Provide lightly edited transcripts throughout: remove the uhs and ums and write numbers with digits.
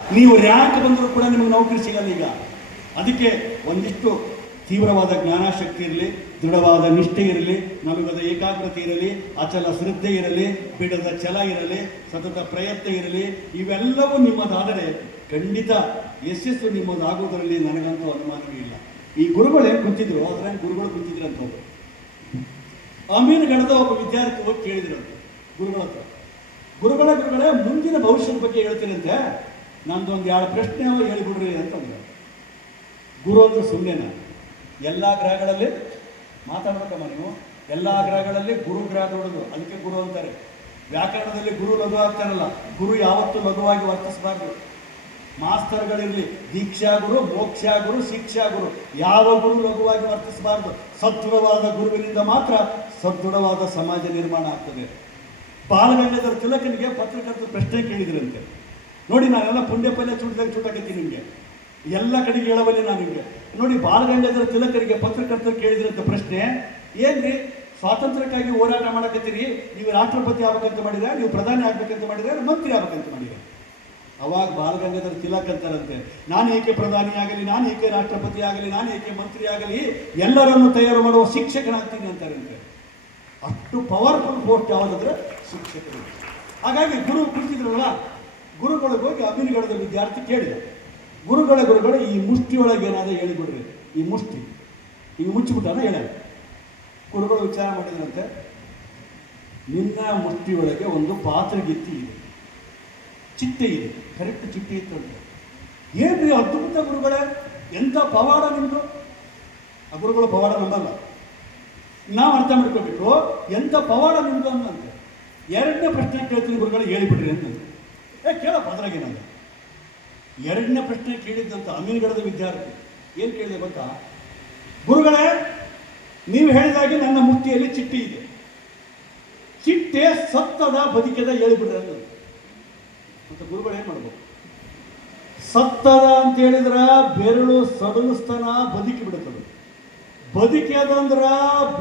ನೀವು ರ್ಯಾಂಕ್ ಬಂದರೂ ಕೂಡ ನಿಮಗೆ ನೌಕರಿ ಸಿಗಲ್ಲ ಈಗ. ಅದಕ್ಕೆ ಒಂದಿಷ್ಟು ತೀವ್ರವಾದ ಜ್ಞಾನಾಶಕ್ತಿ ಇರಲಿ, ದೃಢವಾದ ನಿಷ್ಠೆ ಇರಲಿ, ನಮಗದ ಏಕಾಗ್ರತೆ ಇರಲಿ, ಅಚಲ ಶ್ರದ್ಧೆ ಇರಲಿ, ಬಿಡದ ಛಲ ಇರಲಿ, ಸತತ ಪ್ರಯತ್ನ ಇರಲಿ. ಇವೆಲ್ಲವೂ ನಿಮ್ಮದಾದರೆ ಖಂಡಿತ ಯಶಸ್ಸು ನಿಮ್ಮದಾಗುವುದರಲ್ಲಿ ನನಗಂತೂ ಅನುಮಾನವೇ ಇಲ್ಲ. ಈ ಗುರುಗಳು ಏನು ಕೂತಿದ್ರು, ಅದ್ರಂಗೆ ಗುರುಗಳು ಕೂತಿದ್ರು ಅಂತ ಹೋದ್ರು. ಅಮೀನ್ಗಢದ ಒಬ್ಬ ವಿದ್ಯಾರ್ಥಿ ಹೋಗಿ ಕೇಳಿದ್ರು ಅಂತ ಗುರುಗಳ ಹತ್ರ, ಗುರುಗಳೇ ಮುಂದಿನ ಭವಿಷ್ಯದ ಬಗ್ಗೆ ಹೇಳ್ತೀರಂತೆ, ನಂದೊಂದು 2 ಪ್ರಶ್ನೆ ಹೇಳಿಬಿಡ್ರಿ ಅಂತಂದ್ರೆ. ಗುರು ಅಂದ್ರೆ ಸುಮ್ಮನೆನಾ? ಎಲ್ಲ ಗ್ರಹಗಳಲ್ಲಿ ಮಾತಾಡ್ಬೇಕಮ್ಮ ನೀವು. ಎಲ್ಲ ಗ್ರಹಗಳಲ್ಲಿ ಗುರು ಗ್ರಹ ದೊಡ್ಡದು, ಅದಕ್ಕೆ ಗುರು ಅಂತಾರೆ. ವ್ಯಾಕರಣದಲ್ಲಿ ಗುರು ಲಘು ಆಗ್ತಾರಲ್ಲ, ಗುರು ಯಾವತ್ತೂ ಲಘುವಾಗಿ ವರ್ತಿಸಬಾರ್ದು. ಮಾಸ್ತರ್ಗಳಿರಲಿ, ದೀಕ್ಷಾ ಗುರು, ಮೋಕ್ಷಾ ಗುರು, ಶಿಕ್ಷಾ ಗುರು, ಯಾವ ಗುರು ಲಘುವಾಗಿ ವರ್ತಿಸಬಾರ್ದು. ಸದೃಢವಾದ ಗುರುವಿನಿಂದ ಮಾತ್ರ ಸದೃಢವಾದ ಸಮಾಜ ನಿರ್ಮಾಣ ಆಗ್ತದೆ. ಬಾಲಗಂಗಾಧರ ತಿಲಕನಿಗೆ ಪತ್ರಕರ್ತರು ಪ್ರಶ್ನೆ ಕೇಳಿದ್ರಂತೆ. ನೋಡಿ, ನಾನೆಲ್ಲ ಪುಣ್ಯ ಪಲ್ಯ ಚೂಟಿದಾಗ ಚೂಟಾಕತ್ತೀನಿ ನಿಮಗೆ, ಎಲ್ಲ ಕಡೆಗೆ ಹೇಳಬಲ್ಲೆ ನಾನು ನಿಮಗೆ. ನೋಡಿ, ಬಾಲಗಂಗಾಧರ ತಿಲಕರಿಗೆ ಪತ್ರಕರ್ತರು ಕೇಳಿದ್ರಂತ ಪ್ರಶ್ನೆ, ಏನ್ರಿ ಸ್ವಾತಂತ್ರ್ಯಕ್ಕಾಗಿ ಹೋರಾಟ ಮಾಡಕತ್ತೀರಿ, ನೀವು ರಾಷ್ಟ್ರಪತಿ ಆಗ್ಬೇಕಂತ ಮಾಡಿದ್ರೆ, ನೀವು ಪ್ರಧಾನಿ ಆಗ್ಬೇಕಂತ ಮಾಡಿದ್ರೆ, ಮಂತ್ರಿ ಆಗ್ಬೇಕಂತ ಮಾಡಿದ್ರೆ? ಅವಾಗ ಬಾಲಗಂಗಾಧರ ತಿಲಕ್ ಅಂತಾರಂತೆ, ನಾನು ಏಕೆ ಪ್ರಧಾನಿ ಆಗಲಿ, ನಾನು ಏಕೆ ರಾಷ್ಟ್ರಪತಿ ಆಗಲಿ, ನಾನು ಏಕೆ ಮಂತ್ರಿ ಆಗಲಿ, ಎಲ್ಲರನ್ನು ತಯಾರು ಮಾಡುವ ಶಿಕ್ಷಕನಾಗ್ತೀನಿ ಅಂತಾರಂತೆ. ಅಷ್ಟು ಪವರ್ಫುಲ್ ಪೋಸ್ಟ್ ಯಾವುದಂದ್ರೆ ಶಿಕ್ಷಕರು. ಹಾಗಾಗಿ ಗುರು ಕುಳಿತಿದ್ರಲ್ಲ, ಗುರುಗಳಿಗೆ ಹೋಗಿ ಅಮೀನ್ಗಢದ ವಿದ್ಯಾರ್ಥಿ ಕೇಳಿದ, ಗುರುಗಳ ಈ ಮುಷ್ಟಿಯೊಳಗೆ ಏನಾದರೂ ಹೇಳಿಬಿಡ್ರಿ, ಈ ಮುಷ್ಟಿ ಈಗ ಮುಚ್ಚಿಬಿಟ್ಟಾನ ಹೇಳ. ಗುರುಗಳು ವಿಚಾರ ಮಾಡಿದ್ರಂತೆ, ನಿನ್ನ ಮುಷ್ಟಿಯೊಳಗೆ ಒಂದು ಪಾತ್ರಗಿತ್ತಿ ಇದೆ, ಚಿಟ್ಟೆ ಇದೆ, ಕರೆಕ್ಟ್ ಚಿಟ್ಟೆ ಇತ್ತಂತೆ. ಏನ್ರಿ ಅದ್ಭುತ ಗುರುಗಳೇ, ಎಂಥ ಪವಾಡ ನಿಮ್ಮದು. ಆ ಗುರುಗಳು ಪವಾಡ ನಂಬಲ್ಲ, ನಾವು ಅರ್ಥ ಮಾಡ್ಕೋಬೇಕು, ಎಂಥ ಪವಾಡ ನಿಮ್ಮದು ಅಂತಂತೆ. 2ನೇ ಪ್ರಶ್ನೆ ಕೇಳ್ತೀನಿ ಗುರುಗಳು, ಹೇಳಿಬಿಡ್ರಿ ಅಂತಂತೆ. ಕೇಳಪ್ಪ, ಅದ್ರಾಗೇನಂತ. 2ನೇ ಪ್ರಶ್ನೆ ಕೇಳಿದ್ದಂತ ಅಮೀನ್ಗಢದ ವಿದ್ಯಾರ್ಥಿ ಏನು ಕೇಳಿದೆ ಗೊತ್ತಾ? ಗುರುಗಳೇ, ನೀವು ಹೇಳಿದಾಗೆ ನನ್ನ ಮುಷ್ಟಿಯಲ್ಲಿ ಚಿಟ್ಟೆ ಇದೆ, ಚಿಟ್ಟೆ ಸತ್ತದ ಬದುಕದ ಹೇಳಿಬಿಡ್ರಿ ಅಂತ. ಮತ್ತು ಗುರುಗಳು ಏನು ಮಾಡ್ಬೇಕು? ಸತ್ತದ ಅಂತ ಹೇಳಿದ್ರ ಬೆರಳು ಸಡಲಿಸ್ತಾನ ಬದುಕಿ ಬಿಡುತ್ತದೆ, ಬದುಕ್ಯದಂದ್ರ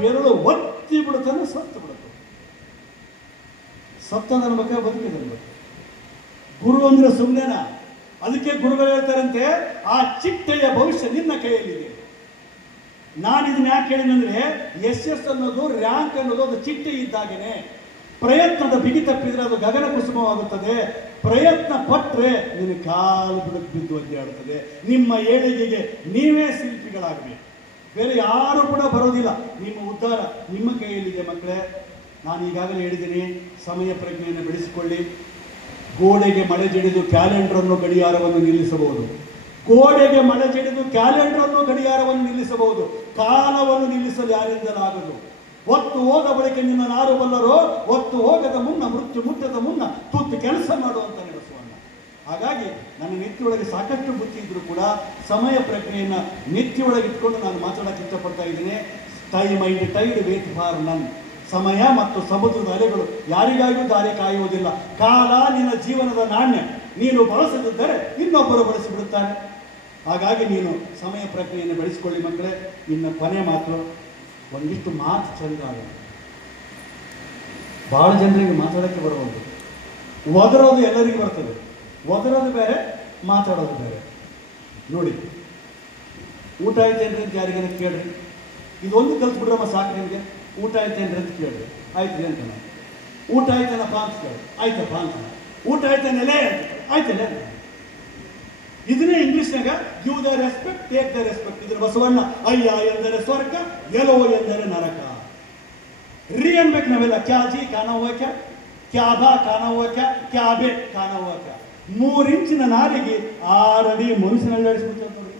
ಬೆರಳು ಒತ್ತಿ ಬಿಡುತ್ತಾನೆ, ಸತ್ತು ಬಿಡುತ್ತದೆ. ಸತ್ತದ ಅನ್ಬೇಕ, ಬದುಕಿದ ಅನ್ಬೇಕು. ಗುರು ಅಂದ್ರೆ ಸುಮ್ಮನೆನಾ? ಅದಕ್ಕೆ ಗುರುಗಳು ಹೇಳ್ತಾರಂತೆ, ಆ ಚಿಟ್ಟೆಯ ಭವಿಷ್ಯ ನಿನ್ನ ಕೈಯಲ್ಲಿದೆ. ನಾನು ಇದನ್ನ ಯಾಕೆ ಹೇಳಿದಂದ್ರೆ, ಯಶಸ್ಸು ಅನ್ನೋದು, ರ್ಯಾಂಕ್ ಅನ್ನೋದು ಅದು ಚಿಟ್ಟೆ ಇದ್ದಾಗೇನೆ. ಪ್ರಯತ್ನದ ಬಿಗಿ ತಪ್ಪಿದ್ರೆ ಅದು ಗಗನ ಕುಸುಮವಾಗುತ್ತದೆ. ಪ್ರಯತ್ನ ಪಟ್ಟರೆ ನಿನ್ನ ಕಾಲು ಬಿಡಕ್ಕೆ ಬಿದ್ದು ಅಡ್ಡಾಡುತ್ತದೆ. ನಿಮ್ಮ ಏಳಿಗೆಗೆ ನೀವೇ ಶಿಲ್ಪಿಗಳಾಗಬೇಕು, ಬೇರೆ ಯಾರು ಕೂಡ ಬರೋದಿಲ್ಲ. ನಿಮ್ಮ ಉದ್ಧಾರ ನಿಮ್ಮ ಕೈಯಲ್ಲಿದೆ ಮಕ್ಕಳೇ. ನಾನು ಈಗಾಗಲೇ ಹೇಳಿದ್ದೀನಿ, ಸಮಯ ಪ್ರಜ್ಞೆಯನ್ನು ಬೆಳೆಸಿಕೊಳ್ಳಿ. ಗೋಡೆಗೆ ಮಳೆ ಜಡಿದು ಕ್ಯಾಲೆಂಡರನ್ನು ಗಡಿಯಾರವನ್ನು ನಿಲ್ಲಿಸಬಹುದು, ಗೋಡೆಗೆ ಮಳೆ ಜಡಿದು ಕ್ಯಾಲೆಂಡರನ್ನು ಗಡಿಯಾರವನ್ನು ನಿಲ್ಲಿಸಬಹುದು, ಕಾಲವನ್ನು ನಿಲ್ಲಿಸಲು ಯಾರಿಂದಲಾಗದು. ಒತ್ತು ಹೋದ ಬಳಿಕ ನಿನ್ನ ನಾರು ಬಲ್ಲರೋ, ಒತ್ತು ಹೋಗದ ಮುನ್ನ ಮೃತ್ಯು ಮುಟ್ಟದ ಮುನ್ನ ತುತ್ತು ಕೆಲಸ ಮಾಡುವಂತ ಬಸವಣ್ಣ. ಹಾಗಾಗಿ ನನ್ನ ನೆತ್ತಿಯೊಳಗೆ ಸಾಕಷ್ಟು ಬುದ್ಧಿ ಇದ್ರೂ ಕೂಡ ಸಮಯ ಪ್ರಜ್ಞೆಯನ್ನು ನೆತ್ತಿಯೊಳಗೆ ಇಟ್ಕೊಂಡು ನಾನು ಮಾತಾಡೋಕ್ಕೆ ಇಷ್ಟಪಡ್ತಾ ಇದ್ದೀನಿ. Time and tide wait for none. ಸಮಯ ಮತ್ತು ಸಮುದ್ರದ ಅಲೆಗಳು ಯಾರಿಗಾಗಿಯೂ ದಾರಿ ಕಾಯುವುದಿಲ್ಲ. ಕಾಲ ನಿನ್ನ ಜೀವನದ ನಾಣ್ಯ, ನೀನು ಬಳಸದಿದ್ದರೆ ಇನ್ನೊಬ್ಬರು ಬಳಸಿಬಿಡುತ್ತಾರೆ. ಹಾಗಾಗಿ ನೀನು ಸಮಯ ಪ್ರಜ್ಞೆಯನ್ನು ಬೆಳೆಸಿಕೊಳ್ಳಿ ಮಕ್ಕಳೇ. ಇನ್ನು ಕೊನೆ ಮಾತು, ಒಂದಿಷ್ಟು ಮಾತು ಚಂದ ಆಗ. ಭಾಳ ಜನರಿಗೆ ಮಾತಾಡೋಕ್ಕೆ ಬರುವುದು, ಒದರೋದು ಎಲ್ಲರಿಗೂ ಬರ್ತದೆ. ಒದರೋದು ಬೇರೆ, ಮಾತಾಡೋದು ಬೇರೆ. ನೋಡಿ, ಊಟ ಆಯ್ತೇನ್ರಿ ಅಂತ ಯಾರಿಗೇನ ಕೇಳ್ರಿ, ಇದೊಂದು ಕಲ್ತ್ಬಿಡ್ರಮ್ಮ ಸಾಕು ನಿಮಗೆ. ಊಟ ಆಯ್ತೇನ್ರಿ ಅಂತ ಕೇಳ್ರಿ, ಆಯ್ತು ರೀ ಅಂತಾನೆ. ಊಟ ಆಯ್ತೇನಪ್ಪ ಅಂತ ಕೇಳಿ, ಆಯ್ತಪ್ಪ ಅಂತಾನೆ. ಊಟ ಆಯ್ತೇನೆಲೆ ಅಂತ, ಆಯ್ತಲ್ಲ. ಇದನ್ನೇ ಇಂಗ್ಲಿಷ್ನಾಗ give the respect, take the respect. ಇದ್ರ ಬಸವಣ್ಣ, ಅಯ್ಯ ಎಂದರೆ ಸ್ವರ್ಗ, ಎಲೋ ಎಂದರೆ ನರಕ. ರೀ ಅನ್ಬೇಕು ನಾವೆಲ್ಲ. ಕ್ಯಾ ಜಿ ಕಾನ ಹೋಗ, ಕ್ಯಾ ಬಾ ಕಾನ ಹೋಗ, ಕ್ಯಾ ಬೇ ಕಾನ ಹೋಗ. 3 ಇಂಚಿನ ನಾಲಿಗೆ 6 ಅಡಿ ಮನುಷ್ಯನ ಅಲ್ಲಾಡಿಸ್ಬಿಡ್ತಾರೆ ನೋಡಿ,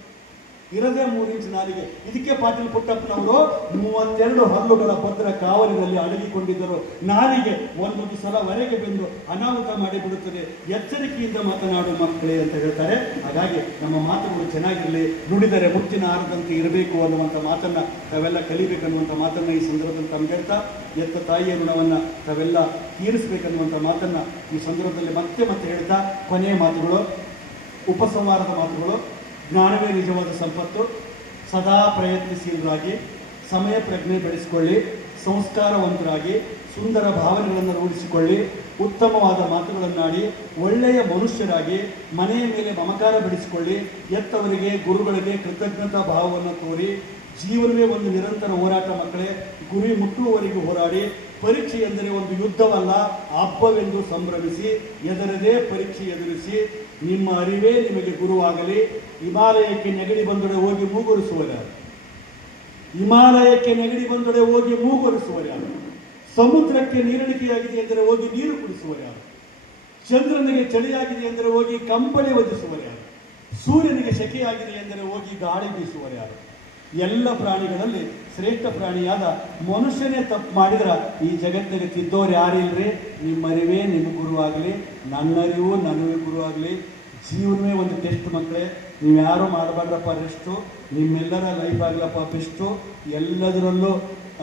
ಇರದೇ 3 ಇಂಚು ನಾಲಿಗೆ. ಇದಕ್ಕೆ ಪಾಟೀಲ್ ಪುಟ್ಟಪ್ಪನವರು 32 ಹಲ್ಲುಗಳ ಭದ್ರ ಕಾವಲಿನಲ್ಲಿ ಅಡಗಿಕೊಂಡಿದ್ದರು. ನಾಲಿಗೆ ಒಂದೊಂದು ಸಲ ಹೊರಗೆ ಬಂದು ಅನಾಹುತ ಮಾಡಿಬಿಡುತ್ತದೆ. ಎಚ್ಚರಿಕೆಯಿಂದ ಮಾತನಾಡು ಮಕ್ಕಳೇ ಅಂತ ಹೇಳ್ತಾರೆ. ಹಾಗಾಗಿ ನಮ್ಮ ಮಾತುಗಳು ಚೆನ್ನಾಗಿರಲಿ, ನುಡಿದರೆ ಮುತ್ತಿನ ಆರದಂತೆ ಇರಬೇಕು ಅನ್ನುವಂಥ ಮಾತನ್ನು ತಾವೆಲ್ಲ ಕಲಿಬೇಕನ್ನುವಂಥ ಮಾತನ್ನು ಈ ಸಂದರ್ಭದಲ್ಲಿ ತಮ್ಗೆ ಹೇಳ್ತಾ, ಎತ್ತ ತಾಯಿಯ ಋಣವನ್ನು ತಾವೆಲ್ಲ ತೀರಿಸಬೇಕನ್ನುವಂಥ ಮಾತನ್ನು ಈ ಸಂದರ್ಭದಲ್ಲಿ ಮತ್ತೆ ಮತ್ತೆ ಹೇಳ್ತಾ, ಕೊನೆಯ ಮಾತುಗಳು, ಉಪಸಂಹಾರದ ಮಾತುಗಳು. ಜ್ಞಾನವೇ ನಿಜವಾದ ಸಂಪತ್ತು. ಸದಾ ಪ್ರಯತ್ನಶೀಲರಾಗಿ ಸಮಯ ಪ್ರಜ್ಞೆ ಬೆಳೆಸಿಕೊಳ್ಳಿ, ಸಂಸ್ಕಾರವಂತರಾಗಿ ಸುಂದರ ಭಾವನೆಗಳನ್ನು ರೂಢಿಸಿಕೊಳ್ಳಿ. ಉತ್ತಮವಾದ ಮಾತುಗಳನ್ನಾಡಿ ಒಳ್ಳೆಯ ಮನುಷ್ಯರಾಗಿ ಮನೆಯ ಮೇಲೆ ಮಮಕಾರ ಬೆಳೆಸಿಕೊಳ್ಳಿ, ಎತ್ತವರಿಗೆ ಗುರುಗಳಿಗೆ ಕೃತಜ್ಞತಾ ಭಾವವನ್ನು ತೋರಿ, ಜೀವನವೇ ಒಂದು ನಿರಂತರ ಹೋರಾಟ ಮಕ್ಕಳೇ. ಗುರಿ ಮುಟ್ಟುವವರೆಗೂ ಹೋರಾಡಿ. ಪರೀಕ್ಷೆ ಎಂದರೆ ಒಂದು ಯುದ್ಧವಲ್ಲ, ಹಬ್ಬವೆಂದು ಸಂಭ್ರಮಿಸಿ, ಎದರದೇ ಪರೀಕ್ಷೆ ಎದುರಿಸಿ, ನಿಮ್ಮ ಅರಿವೇ ನಿಮಗೆ ಗುರುವಾಗಲಿ. ಹಿಮಾಲಯಕ್ಕೆ ನೆಗಡಿ ಬಂದೊಡೆ ಹೋಗಿ ಮೂಗುರಿಸುವರ್ಯಾರು? ಹಿಮಾಲಯಕ್ಕೆ ನೆಗಡಿ ಬಂದೊಡೆ ಹೋಗಿ ಮೂಗುರಿಸುವರ್ಯಾರು? ಸಮುದ್ರಕ್ಕೆ ನೀರಿಳಿಕೆಯಾಗಿದೆ ಎಂದರೆ ಹೋಗಿ ನೀರು ಕುಡಿಸುವರ್ಯಾರು? ಚಂದ್ರನಿಗೆ ಚಳಿಯಾಗಿದೆ ಎಂದರೆ ಹೋಗಿ ಕಂಬಳಿ ಒದಿಸುವರ್ಯಾರು? ಸೂರ್ಯನಿಗೆ ಸೆಕೆಯಾಗಿದೆ ಎಂದರೆ ಹೋಗಿ ಗಾಳಿ ಬೀಸುವರ್ಯಾರು? ಎಲ್ಲ ಪ್ರಾಣಿಗಳಲ್ಲಿ ಶ್ರೇಷ್ಠ ಪ್ರಾಣಿಯಾದ ಮನುಷ್ಯನೇ ತಪ್ಪು ಮಾಡಿದ್ರೆ ಈ ಜಗತ್ತಿಗೆ ತಿದ್ದೋರು ಯಾರಿಲ್ರಿ? ನಿಮ್ಮ ಅರಿವೇ ನಿಮಗೆ ಗುರುವಾಗಲಿ, ನನ್ನರಿವು ನನಗೆ ಗುರುವಾಗಲಿ. ಜೀವನವೇ ಒಂದು ಟೆಸ್ಟ್ ಮಕ್ಕಳೇ. ನೀವು ಯಾರೂ ಮಾಡಬಾರ್ದಪ್ಪ ರೆಸ್ಟು, ನಿಮ್ಮೆಲ್ಲರ ಲೈಫ್ ಆಗಲಪ್ಪ ಬೆಸ್ಟು. ಎಲ್ಲದರಲ್ಲೂ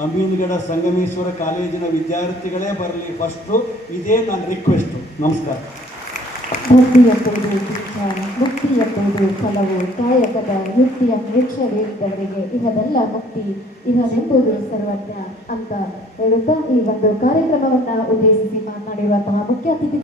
ಅಮೀನ್ಗಡ ಸಂಗಮೇಶ್ವರ ಕಾಲೇಜಿನ ವಿದ್ಯಾರ್ಥಿಗಳೇ ಬರಲಿ ಫಸ್ಟು. ಇದೇ ನನ್ನ ರಿಕ್ವೆಸ್ಟು. ನಮಸ್ಕಾರ. ಭಕ್ತಿ ಎಂಬುದು ಶಿಕ್ಷಣ, ಮುಕ್ತಿ ಎಂಬುದು ಫಲವು, ಕಾಯಕದ ಯುಕ್ತಿಯ ವೃಕ್ಷವೇರಿದವರಿಗೆ ಇಹದೆಲ್ಲ ಮುಕ್ತಿ, ಇಹದೆಂಬುದು ಸರ್ವಜ್ಞ ಅಂತ ಹೇಳುತ್ತಾ ಈ ಒಂದು ಕಾರ್ಯಕ್ರಮವನ್ನು ಉದ್ದೇಶಿಸಿ ಮಾತನಾಡಿರುವಂತಹ ಮುಖ್ಯ ಅತಿಥಿ